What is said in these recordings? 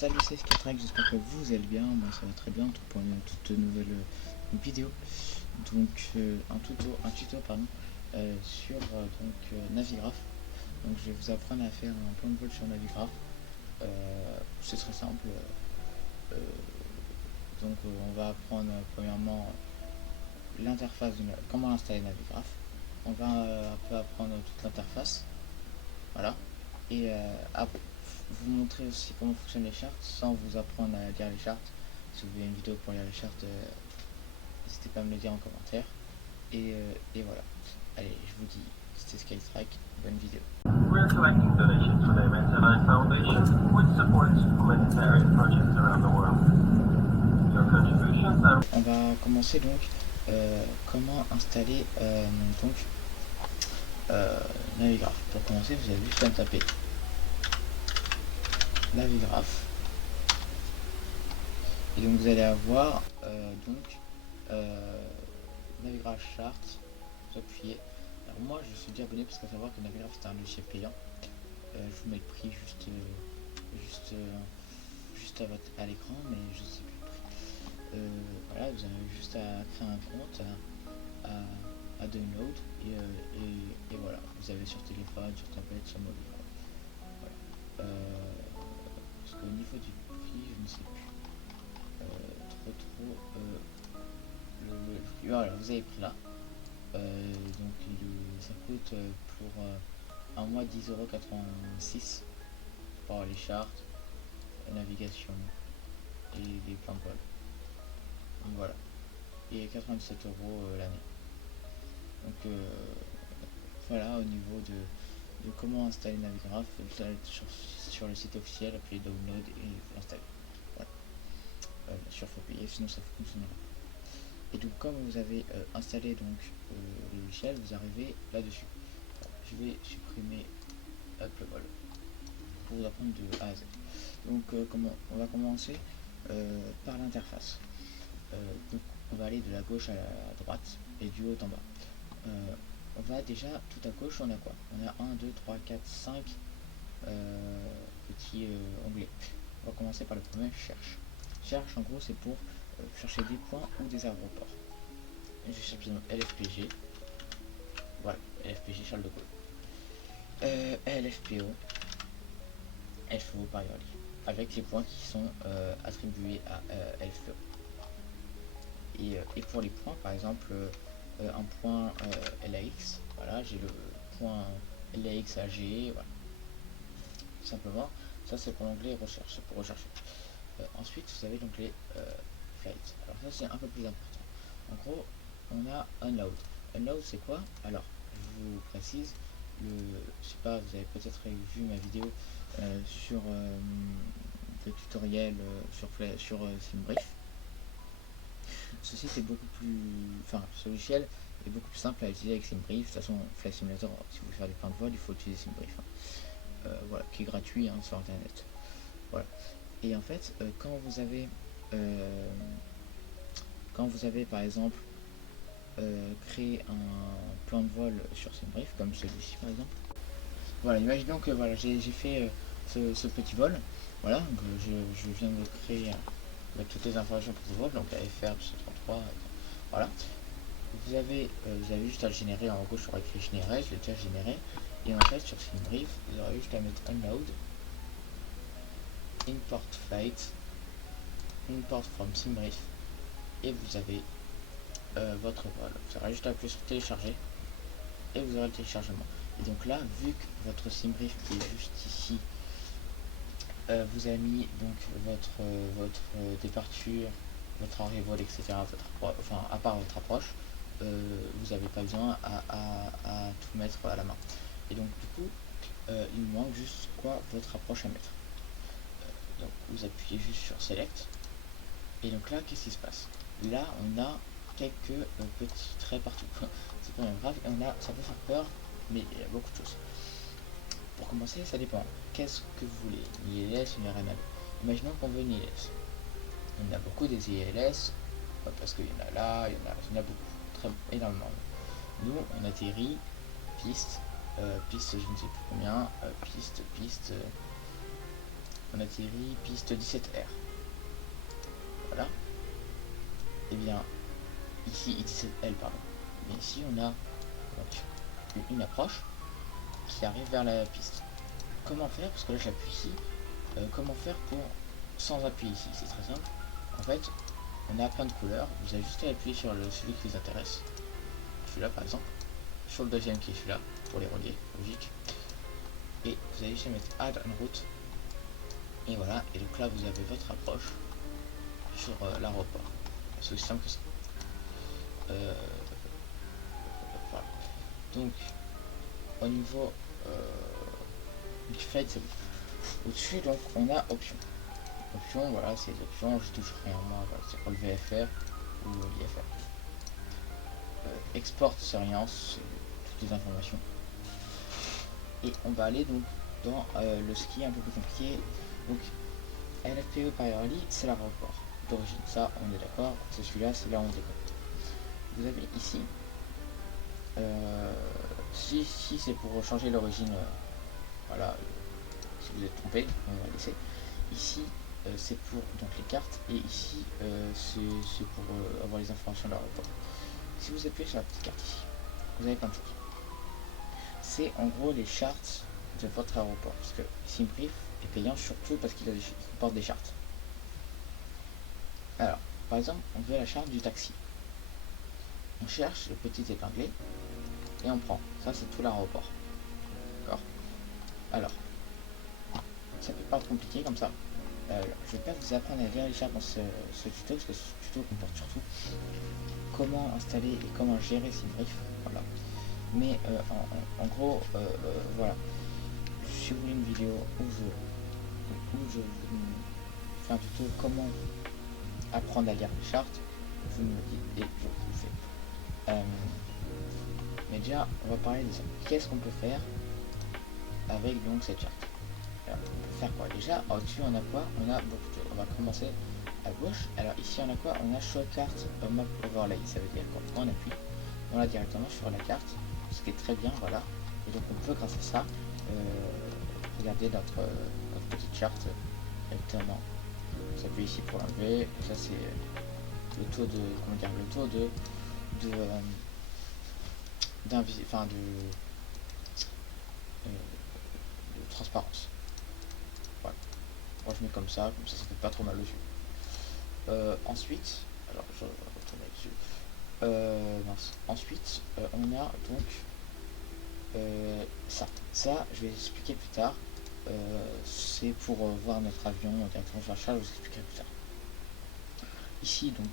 Salut, c'est Skytrack, j'espère que vous allez bien. Moi ça va très bien. On se retrouve pour une toute nouvelle vidéo. Donc un tuto pardon, sur Navigraph. Donc je vais vous apprendre à faire un plan de vol sur Navigraph. C'est très simple. On va apprendre premièrement l'interface, comment installer Navigraph. On va un peu apprendre toute l'interface. Voilà. Et vous montrer aussi comment fonctionnent les chartes sans vous apprendre à lire les chartes. Si vous voulez une vidéo pour lire les chartes, n'hésitez pas à me le dire en commentaire. Et voilà. Allez, je vous dis, c'était Skytrack, bonne vidéo. We're collecting donations for the MSNI Foundation, which supports humanitarian projects around the world. Your contributions are... On va commencer donc comment installer Navigraph. Pour commencer, vous avez juste à taper Navigraph. Et donc vous allez avoir Navigraph Chart, vous appuyez. Alors moi je suis déjà abonné parce qu'à savoir que Navigraph c'est un logiciel payant. Je vous mets le prix juste à l'écran, mais je sais plus le prix. Voilà, vous avez juste à créer un compte, à download et voilà, vous avez sur téléphone, sur tablette, sur mobile. Voilà. Parce qu'au niveau du prix, je ne sais plus. Voilà, vous avez pris là. Ça coûte pour un mois 10,86 € pour les chartes, la navigation et les plans de vol. Donc voilà. Et 87 € l'année. Donc voilà, au niveau de comment installer Navigraph, vous allez sur le site officiel, appuyez download et vous l'installez. Voilà. Bien sûr, il faut payer, sinon ça ne fonctionnera pas. Et donc comme vous avez installé le logiciel, vous arrivez là-dessus. Je vais supprimer le vol pour vous apprendre de A à Z. Donc on va commencer par l'interface. Donc on va aller de la gauche à la droite et du haut en bas. On va déjà tout à gauche, on a quoi? On a 1, 2, 3, 4, 5 petits onglets. On va commencer par le premier, cherche. Cherche en gros c'est pour chercher des points ou des aéroports. Je cherche LFPG. Voilà, LFPG Charles de Gaulle. LFPO. FO par Yorli. Avec les points qui sont attribués à LFPO. Et pour les points, par exemple, un point LAX, voilà, j'ai le point LAX AG, voilà. Tout simplement, ça c'est pour l'onglet recherche, c'est pour rechercher. Ensuite, vous avez l'onglet flight. Alors ça c'est un peu plus important. En gros, on a unload. Unload c'est quoi? Alors, je vous précise, je sais pas, vous avez peut-être vu ma vidéo sur le tutoriel sur SimBrief. Ce site est beaucoup plus, ce logiciel est beaucoup plus simple à utiliser avec SimBrief. De toute façon, Flight Simulator, si vous voulez faire des plans de vol, il faut utiliser SimBrief. Voilà, qui est gratuit sur internet. Voilà. Et en fait, quand vous avez par exemple créé un plan de vol sur SimBrief, comme celui-ci par exemple. Voilà, imaginons que voilà, j'ai fait ce petit vol. Voilà, donc je viens de créer toutes les informations pour ce vol, donc AFR 233, voilà. Vous avez juste à le générer, en gauche sur écrit générer, je l'ai déjà généré. Et en fait sur SimBrief, vous aurez juste à mettre unload, import flight, import from SimBrief, et vous avez votre vol. Vous aurez juste à appuyer sur télécharger et vous aurez le téléchargement. Et donc là, vu que votre SimBrief qui est juste ici, vous avez mis donc votre départure, votre arrival, etc. À part votre approche, vous n'avez pas besoin à tout mettre à la main. Et donc du coup, il me manque juste votre approche à mettre. Donc vous appuyez juste sur Select. Et donc là, qu'est-ce qui se passe? Là, on a quelques petits traits partout. C'est pas même grave. Et ça peut faire peur, mais il y a beaucoup de choses. Pour commencer, ça dépend. Qu'est-ce que vous voulez? Une ILS, une RNAV. Imaginons qu'on veut une ILS. Il y en a beaucoup des ILS, parce qu'il y en a là, il y en a beaucoup, énormément. Nous, on atterrit, piste, je ne sais plus combien, piste, on atterrit piste 17R. Voilà. Et bien, ici, 17L, pardon. Et ici, on a donc, une approche qui arrive vers la piste. Comment faire? Parce que là, j'appuie ici. Comment faire pour sans appuyer ici? C'est très simple. En fait, on a plein de couleurs. Vous avez juste à appuyer sur celui qui vous intéresse. Celui-là, par exemple. Sur le deuxième qui est celui-là, pour les relier, logique. Et vous allez juste mettre Add en route. Et voilà. Et donc là, vous avez votre approche sur l'aéroport. C'est aussi simple que ça. Voilà. Donc, au niveau du fait, c'est bon. Au-dessus, donc, on a options. Options, voilà, c'est les options. Je touche rien moi. Voilà, c'est pour le VFR ou l'IFR. Export, c'est rien, c'est toutes les informations. Et on va aller donc dans le ski un peu plus compliqué. Donc, LFPE Priority, c'est l'aéroport d'origine. Ça, on est d'accord. C'est celui-là, c'est là où on décolle. Vous avez ici, si c'est pour changer l'origine, voilà, si vous êtes trompé, on va laisser. Ici, c'est pour donc les cartes, et ici, c'est pour avoir les informations de l'aéroport. Si vous appuyez sur la petite carte ici, vous avez plein de choses. C'est en gros les charts de votre aéroport, parce que SimBrief est payant surtout parce qu'il porte des charts. Alors, par exemple, on veut la charte du taxi. On cherche le petit épinglé et on prend. Ça, c'est tout l'aéroport. D'accord? Alors, ça peut pas être compliqué comme ça. Je vais pas vous apprendre à lire les chartes dans ce tuto, parce que ce tuto comporte surtout comment installer et comment gérer SimBrief. Voilà. Mais en gros, voilà. Si vous voulez une vidéo où je vous fais un tuto comment apprendre à lire les chartes, vous me le dites et je vous le fais. Mais déjà, on va parler de ça. Qu'est-ce qu'on peut faire avec donc cette charte? Alors, on peut faire quoi? Déjà, au-dessus, on a quoi? On a beaucoup de choses. On va commencer à gauche. Alors ici, on a quoi? On a Show Cart Map Overlay. Ça veut dire qu'on appuie, on l'a directement sur la carte, ce qui est très bien, voilà. Et donc, on peut, grâce à ça, regarder notre petite charte directement. On s'appuie ici pour l'enlever. Et ça, c'est le taux de, comment dire, le taux de transparence. Voilà. Moi je mets comme ça fait pas trop mal aux yeux. Ensuite, alors je vais retourner dessus. Ensuite, on a donc ça je vais expliquer plus tard. C'est pour voir notre avion directement sur la charge, je vous expliquerai plus tard. Ici donc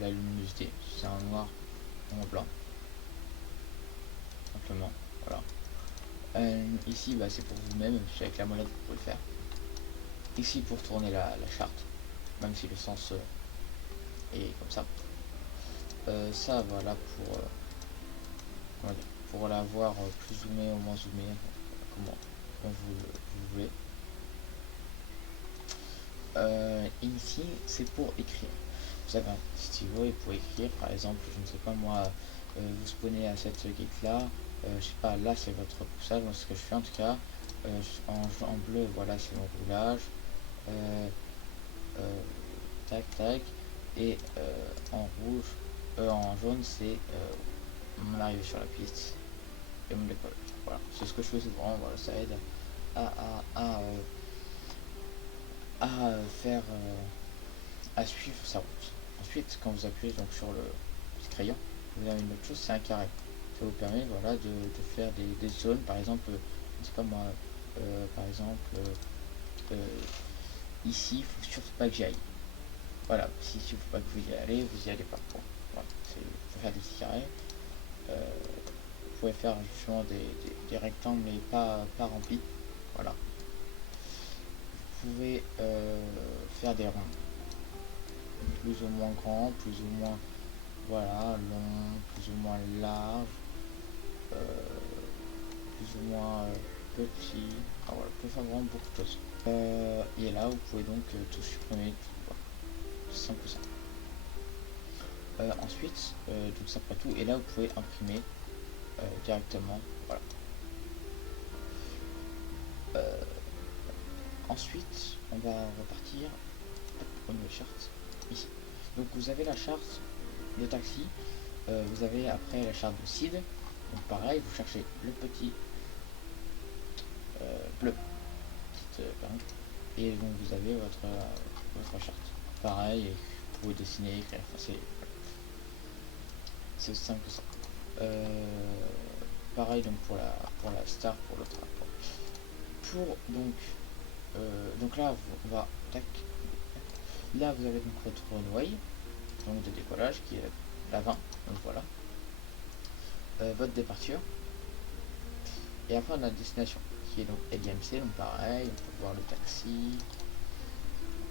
la luminosité, c'est un noir ou un blanc. Simplement, voilà. Ici c'est pour vous-même, avec la molette vous pouvez le faire. Ici pour tourner la charte, même si le sens est comme ça. Ça voilà pour la voir plus zoomée ou moins zoomée, comment vous voulez. Ici c'est pour écrire. Vous avez un stylo et pour écrire, par exemple, je ne sais pas moi, vous spawnez à cette gate là, je sais pas, là c'est votre poussage. Moi ce que je fais en tout cas, en bleu voilà c'est mon roulage, tac tac, et en rouge, en jaune c'est mon arrivée sur la piste et mon décollage. Voilà, c'est ce que je fais souvent, voilà, ça aide à suivre sa route. Ensuite, quand vous appuyez donc sur le petit crayon, vous avez une autre chose, c'est un carré. Ça vous permet voilà, de faire des zones, par exemple, je sais pas moi, par exemple, ici, il faut surtout pas que j'y aille. Voilà, si il faut pas que vous y allez, vous y allez pas. Bon, voilà, faut faire des petits carrés. Vous pouvez faire justement des rectangles mais pas remplis. Voilà. Vous pouvez faire des ronds. Plus ou moins grands, plus ou moins voilà, long, plus ou moins large, plus ou moins petit. Ah, voilà, vous pouvez faire vraiment beaucoup de choses. Et là, vous pouvez donc tout supprimer, tout, c'est simple que ça. Ensuite, donc ça prend tout, et là vous pouvez imprimer directement, voilà. Ensuite, on va repartir au niveau charte ici. Donc vous avez la charte de taxi, vous avez après la charte de seed. Donc pareil, vous cherchez le petit bleu, petite épingle, et donc vous avez votre charte. Pareil, vous pouvez dessiner, écrire, enfin, c'est aussi simple que ça. Pareil donc pour la star, pour l'autre rapport. Pour donc là on va tac. Là vous avez donc votre runway donc de décollage qui est la 20, donc voilà. Votre départure. Et après on a la destination qui est donc LMC, donc pareil, on peut voir le taxi.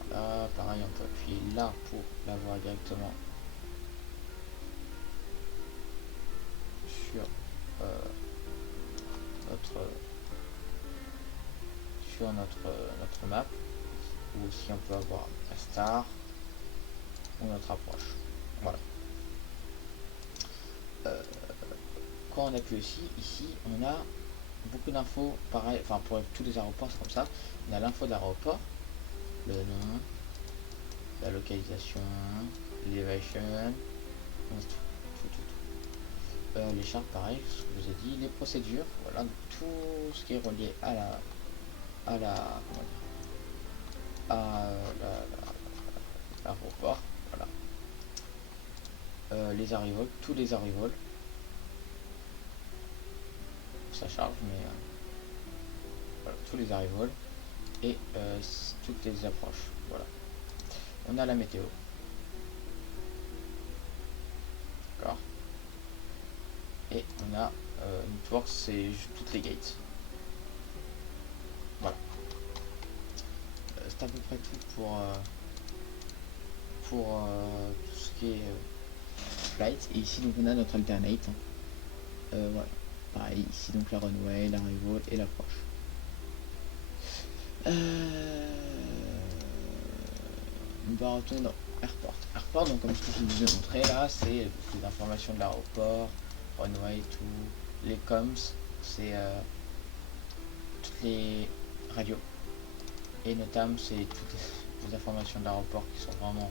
Voilà, pareil on peut appuyer là pour l'avoir directement sur notre map, ou aussi on peut avoir la star ou notre approche. Voilà. Quand on appuie aussi, ici on a beaucoup d'infos, pareil, enfin pour tous les aéroports c'est comme ça, on a l'info d'aéroport, le nom, la localisation, l'elevation, les chartes pareil, ce que je vous ai dit, les procédures, voilà, tout ce qui est relié à l'aéroport, voilà. Les arrivals, tous les arrivals, ça charge, mais voilà, tous les arrivals et toutes les approches, voilà. On a la météo, d'accord, et on a network, c'est toutes les gates, voilà. C'est à peu près tout pour tout ce qui est flight. Et ici donc on a notre alternate, voilà, pareil ici donc la runway, l'arrival et l'approche. On va retourner dans airport. Airport, donc comme ce que je vous ai montré là, c'est les informations de l'aéroport, runway, tout, les comms, c'est toutes les radios, et notamment c'est toutes les informations de l'aéroport qui sont vraiment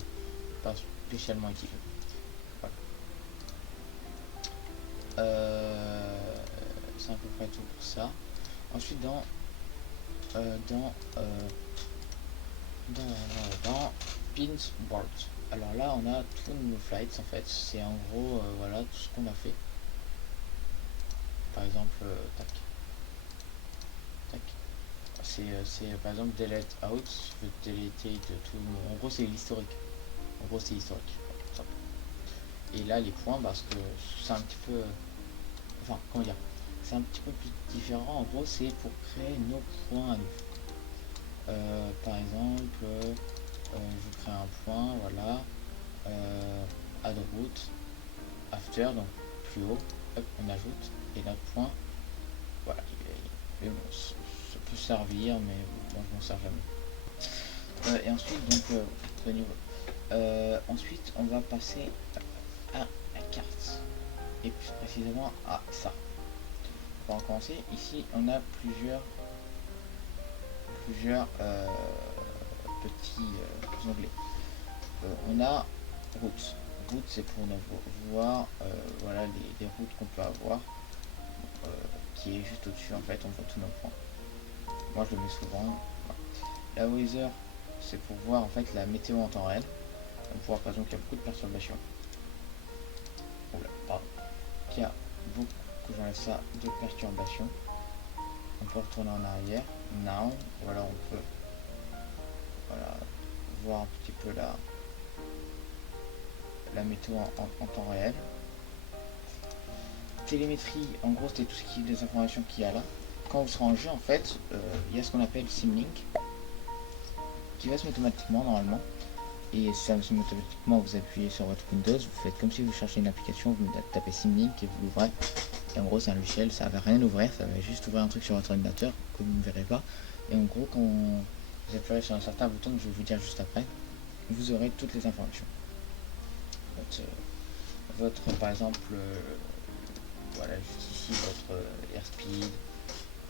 pas spécialement utiles. Voilà. C'est à peu près tout pour ça. Ensuite dans pins board. Alors là on a tous nos flights en fait, c'est en gros voilà tout ce qu'on a fait. Par exemple tac tac, c'est par exemple delete out, je veux deleter de tout, en gros c'est l'historique, et là les points, parce que c'est un petit peu enfin comment dire, c'est un petit peu plus différent. En gros c'est pour créer nos points à nous. Par exemple je crée un point, voilà, add route, after, donc plus haut, hop, on ajoute, et notre point, voilà, mais bon, ça peut servir, mais bon, je m'en sers jamais. Et ensuite, donc, au niveau, ensuite, on va passer à la carte, et plus précisément à ça. Pour en commencer, ici, on a plusieurs petits onglets. On a route. Route, c'est pour voir voilà les routes qu'on peut avoir, qui est juste au-dessus. En fait, on voit tous nos points. Moi, je le mets souvent. La weather, c'est pour voir en fait la météo en temps réel. On peut voir par exemple qu'il y a beaucoup de perturbations. Qu'il y a beaucoup, que j'enlève ça, de perturbations. On peut retourner en arrière. Now, voilà, on peut voilà, voir un petit peu la météo en temps réel. Télémétrie, en gros, c'était tout ce qui est des informations qu'il y a là. Quand vous serez en jeu, en fait, il y a ce qu'on appelle Simlink qui va se mettre automatiquement normalement. Et ça se met automatiquement, vous appuyez sur votre Windows, vous faites comme si vous cherchez une application, vous tapez Simlink et vous l'ouvrez. Et en gros, c'est un logiciel, ça va rien ouvrir, ça va juste ouvrir un truc sur votre ordinateur que vous ne verrez pas. Et en gros, quand vous appuyez sur un certain bouton que je vais vous dire juste après, vous aurez toutes les informations. Votre par exemple, voilà, juste ici, votre airspeed,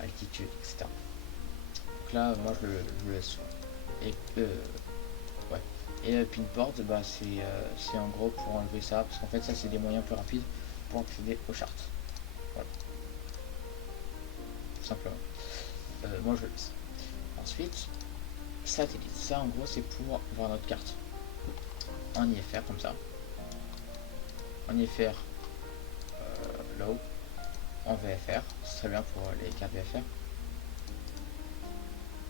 altitude, etc. Donc là, moi je le laisse. Et ouais. Et pinboard, bah c'est en gros pour enlever ça, parce qu'en fait ça c'est des moyens plus rapides pour accéder aux charts. Voilà. Tout simplement. Moi je le laisse. Ensuite, satellite. Ça en gros c'est pour voir notre carte. En IFR comme ça. En IFR low. En VFR, c'est très bien pour les cartes VFR.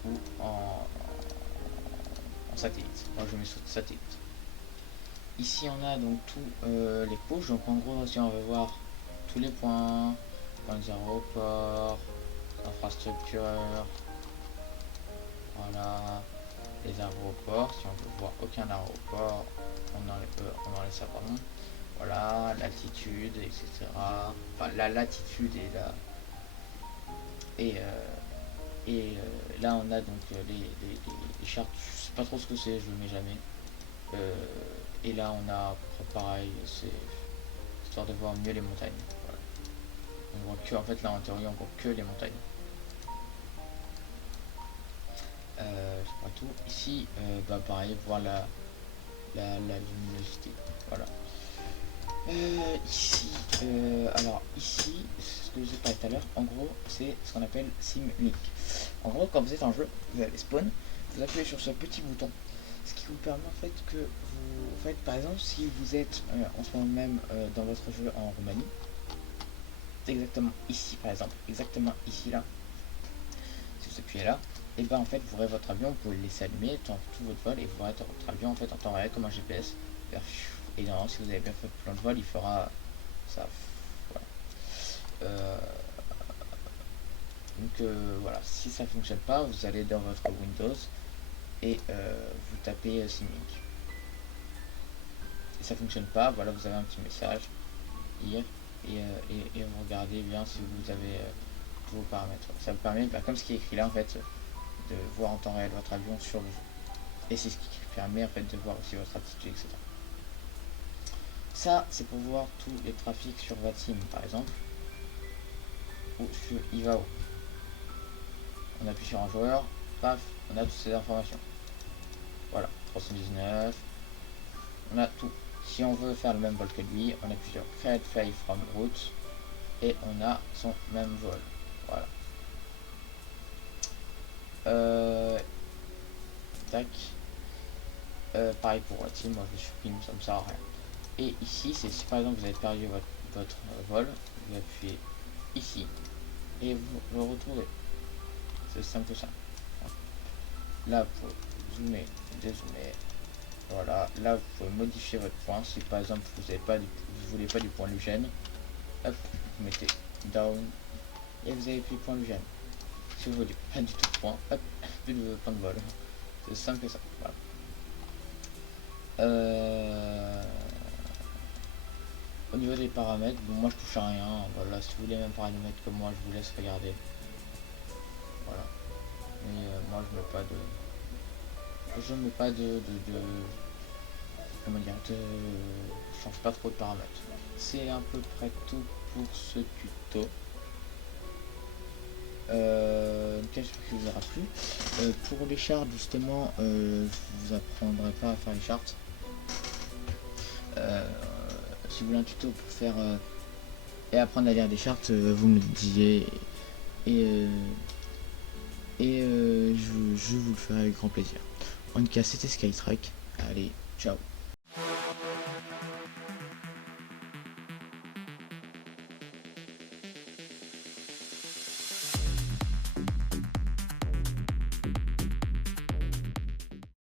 Ou en satellite. Moi je mets sur satellite. Ici on a donc tous les couches. Donc en gros si on veut voir tous les points aéroports, infrastructures, voilà, les aéroports. Si on veut voir aucun aéroport, on enlève ça, pardon. Voilà, l'altitude, etc. Enfin la latitude et la et là on a donc les chartes. Je sais pas trop ce que c'est, je le mets jamais. Et là on a pareil, c'est histoire de voir mieux les montagnes. Voilà. On voit que en fait là en théorie on voit que les montagnes. Je sais pas tout. Ici bah pareil, voir la luminosité. Voilà. Ici, alors ici, ce que je vous ai parlé tout à l'heure, en gros, c'est ce qu'on appelle SimLink. En gros, quand vous êtes en jeu, vous allez spawn, vous appuyez sur ce petit bouton, ce qui vous permet en fait que vous faites, par exemple, si vous êtes en ce moment même dans votre jeu en Roumanie, exactement ici, par exemple, exactement ici là, si vous appuyez là, et ben en fait, vous aurez votre avion, vous pouvez le laisser allumer dans tout votre vol et vous aurez votre avion en fait en temps réel comme un GPS. Et non, si vous avez bien fait le plan de vol, il fera ça. Voilà. Donc voilà, si ça fonctionne pas, vous allez dans votre Windows et vous tapez Simlink. Et ça fonctionne pas, voilà, vous avez un petit message hier et vous regardez bien si vous avez tous vos paramètres. Ça vous permet, bah, comme ce qui est écrit là en fait, de voir en temps réel votre avion sur le jeu. Et c'est ce qui permet en fait de voir aussi votre attitude, etc. Ça, c'est pour voir tous les trafics sur votre sim, par exemple, ou sur Ivao. On appuie sur un joueur, paf, on a toutes ces informations. Voilà, 319, on a tout. Si on veut faire le même vol que lui, on appuie sur Create Fly from Route et on a son même vol. Voilà. Tac. Pareil pour votre sim, moi je supprime, ça me sert à rien. Et ici, c'est si par exemple vous avez perdu votre vol, vous appuyez ici et vous le retrouvez. C'est simple que ça. Là, vous pouvez zoomer, dézoomer. Voilà. Là, vous pouvez modifier votre point. Si par exemple vous voulez pas du point Lugène, hop, vous mettez down et vous avez plus de point Lugène. Si vous voulez pas du tout de point, hop, plus de point de vol. C'est simple que ça. Voilà. Au niveau des paramètres, bon, moi je touche à rien. Voilà, si vous voulez même paramètres comme moi, je vous laisse regarder. Voilà. Mais moi je mets pas de comment dire, je change pas trop de paramètres. C'est à peu près tout pour ce tuto. J'espère qu'il vous aura plu. Pour les charts justement, je vous apprendrai pas à faire les charts. Si vous voulez un tuto pour faire et apprendre à lire des charts, vous me le disiez et je vous le ferai avec grand plaisir. En tout cas, c'était Skytrack. Allez, ciao.